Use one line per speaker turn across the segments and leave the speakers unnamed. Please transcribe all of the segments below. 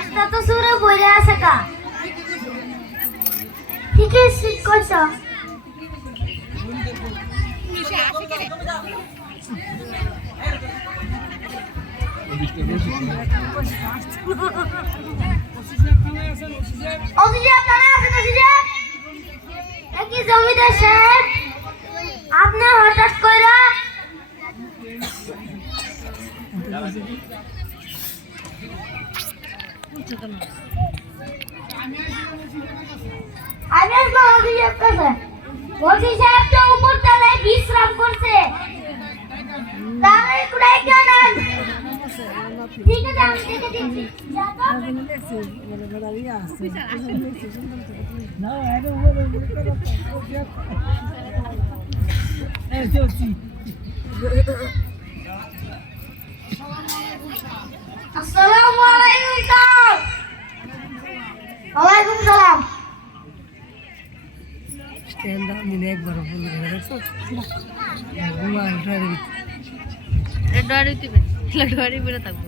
একটা তো সুরে বইরে আছে কা ঠিক কইছ। জমিদার আপনি হঠাৎ কইরা উপর তলায় বিশ্রাম করছে কেন ঠিক আছে আমি দেখে দিচ্ছি যা তো। আসসালামু আলাইকুম। ওয়ালাইকুম সালাম।
স্ট্যান্ড আপ নিলে একবার দেখছ? ড্রাইভিং
বেড়ে থাকব।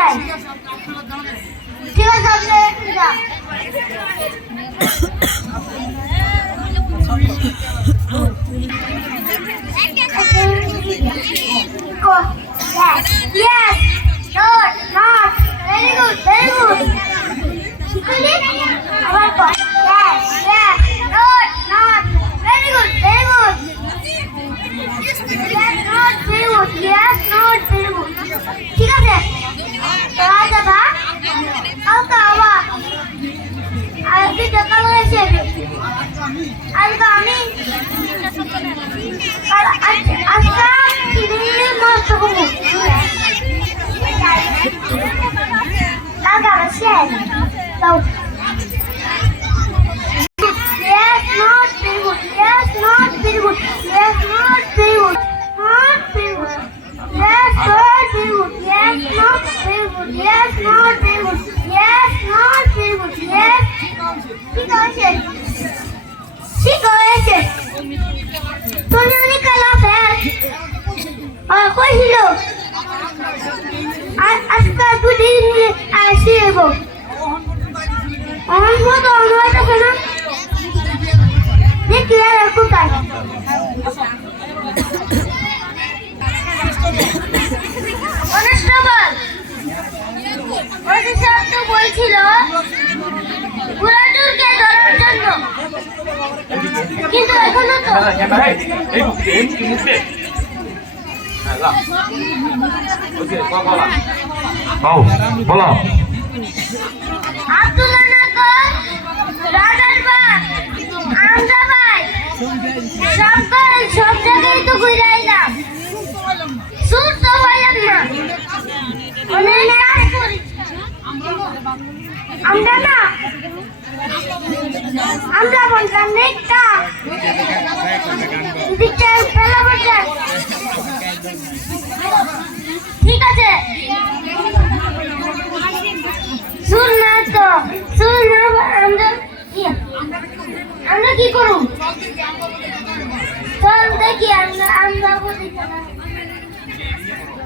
আমরা এখন যাই ঠিক আছে আপনি এখন যান Go. Yes. Yes. Not. Not. Very good. Very good. Equally. Our God. Yes. Yes. Not. Not. Very good. Very good. Yes. Not. Very good. Yes. Not. Very good. ঠিক আছে আমি আর আজ- আজকে দিল্লি মস্ত হবো লাগা শেষ দাও Yes, not very good. Yes, not very good. Yes, not very good. Not very good. Yes, not very good. Yes, not very good. Yes, Sir তো বলছিল ঘোড়াটুরকে ধরার জন্য। কিন্তু
বলো
সব জায়গায় তো ঘুরে সুর তো আমরা না, আমরা বললাম নেকটা দিকটা ফেলা বলছে ঠিক আছে। শুন না তো
শুন না,
আমরা আমরা কি করব চল দেখি, আমরা আমরা বলি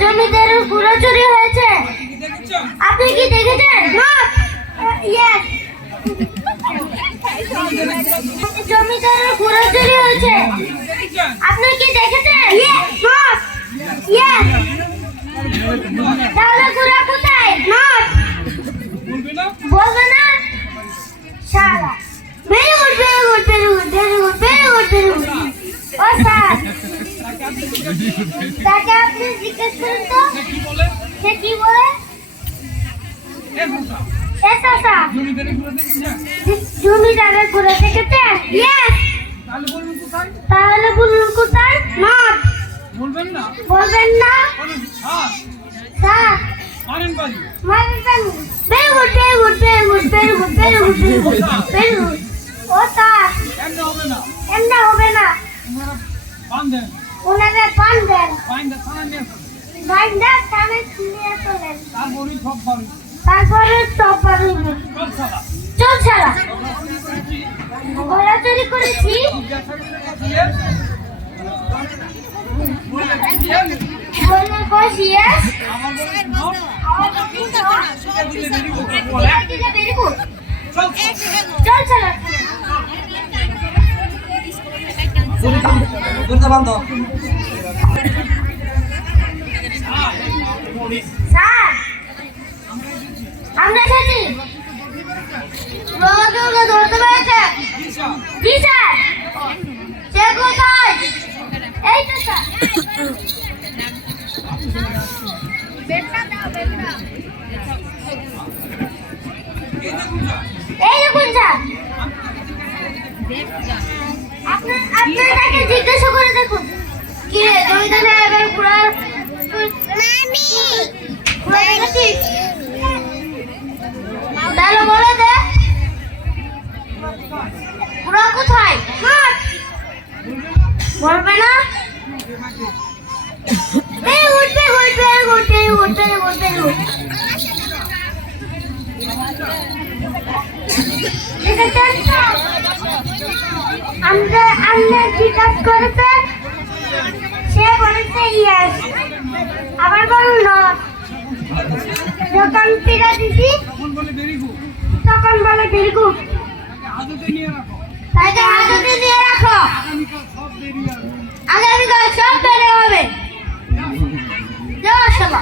জমিদারের পুরো চুরি হয়েছে আপনি কি দেখেছেন জমিদারের পুরো চুরি হয়েছে আপনি কি দেখেছেন তাহলে পুরো কোথায় বলবে না সারা very good very good very good very very ও স্যার তাকে করেন তাহলে বলুন কোথায় নট
বলবেন না
বলবেন না স্যার
মারেন বাড়ি
very good, very good. ও স্যার
এমনি হবে না
এমনা হবে না
আপনারা বান্ধেন
ওনাকে পান দেন।
বাইন্দা থানা নিয়ে আসুন।
বাইন্দা কানে নিয়ে চলেন।
তারপরেই সব বাড়ি।
তারপরে সব পারুন
চল সালা।
চল ছাড়া ঘোড়া চুরি করেছি। বললে বস ইয়েস ভেরি গুড
চল
চল ছাড়া স্যার। আমরা এসেছি রোদুকে ধরতে পেরেছে জি স্যার সে কোথায় এই তো স্যার এই তাহলে বলে দে। পুরা কোথায়? বলবে না? করেছে সে বলেছে ইয়েস আবার বলুন নট যখন ফিরে দিছি
তখন বলে ভেরি গুড
তখন বলে ভেরি গুড
হাজতে নিয়ে রাখো।
তাকে হাজতে দিয়ে রাখো।
আগামীকাল সব বেরিয়ে আসবে।
আগামীকাল সব বেড়ে হবে। জয় সভা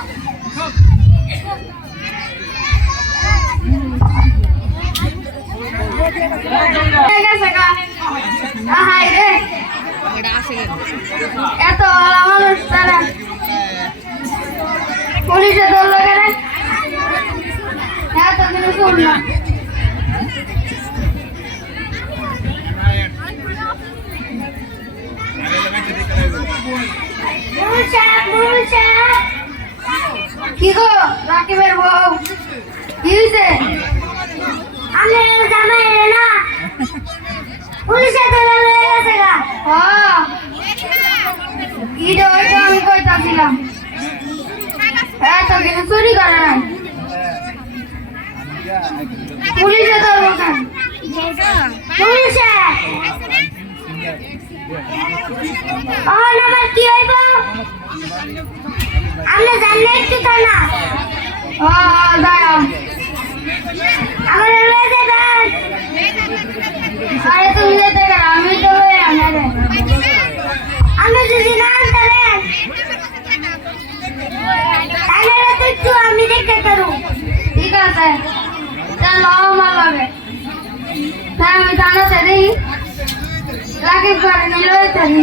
কি গো রাকিবের বউ? কি আমি জামাই না। পুলিশে ধরে লয়ে গেছে গা। ও ইটা ওই তো আমি কইতাছিলাম। এত কিছু চুরি করে নাই। পুলিশে ধরবো কেন? পুলিশে? অহন আমার কি হইব? আমরা জানলে একটু তা না। আমার লয়ে যাবেন আরে তুমি যেতে গেল আমি তো আনারে আমি যদি না আনতে তাহলে তো একটু আমি দেখতে পারু ঠিক আছে। চলো আমার লাগে তাই আমি জানাতে দিই রাকিব করে নিল তারি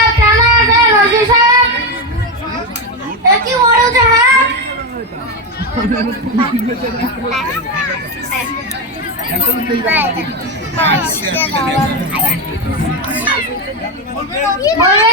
আপনারা কি করে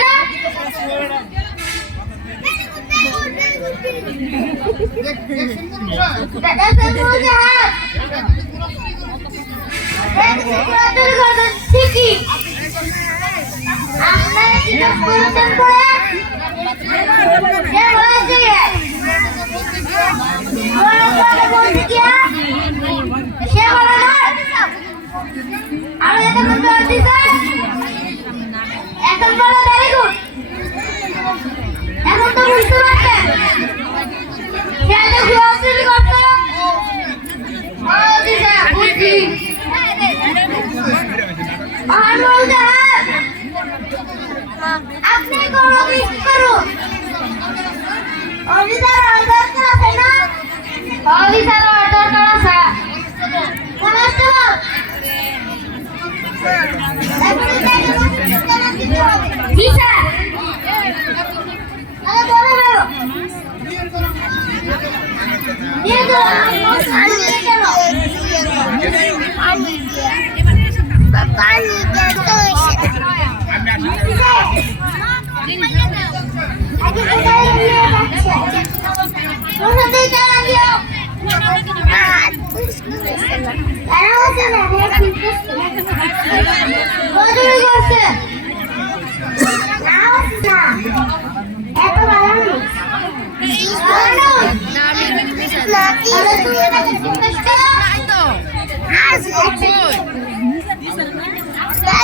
এখন বলো Bye.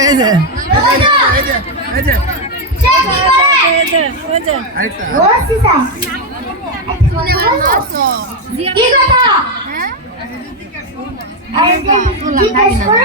এই
যে এই যে এই যে
আমার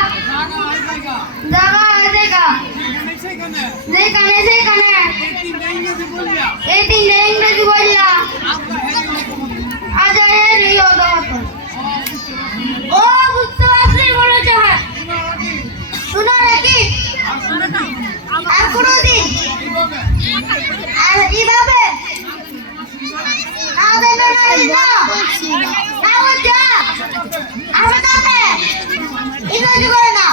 জায়গা জায়গা যেখানে যেখানে। এই তিনটে ইংরেজি আর কোনো দিন ইংরেজি করে না?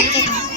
Thank you.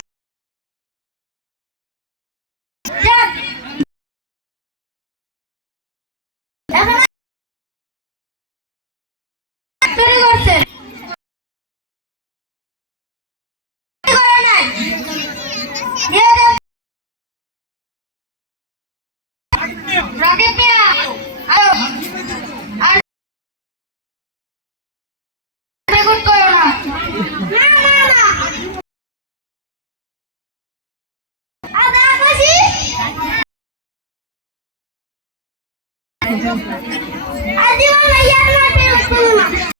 আজীবন ইয়ার নট ভেরি গুড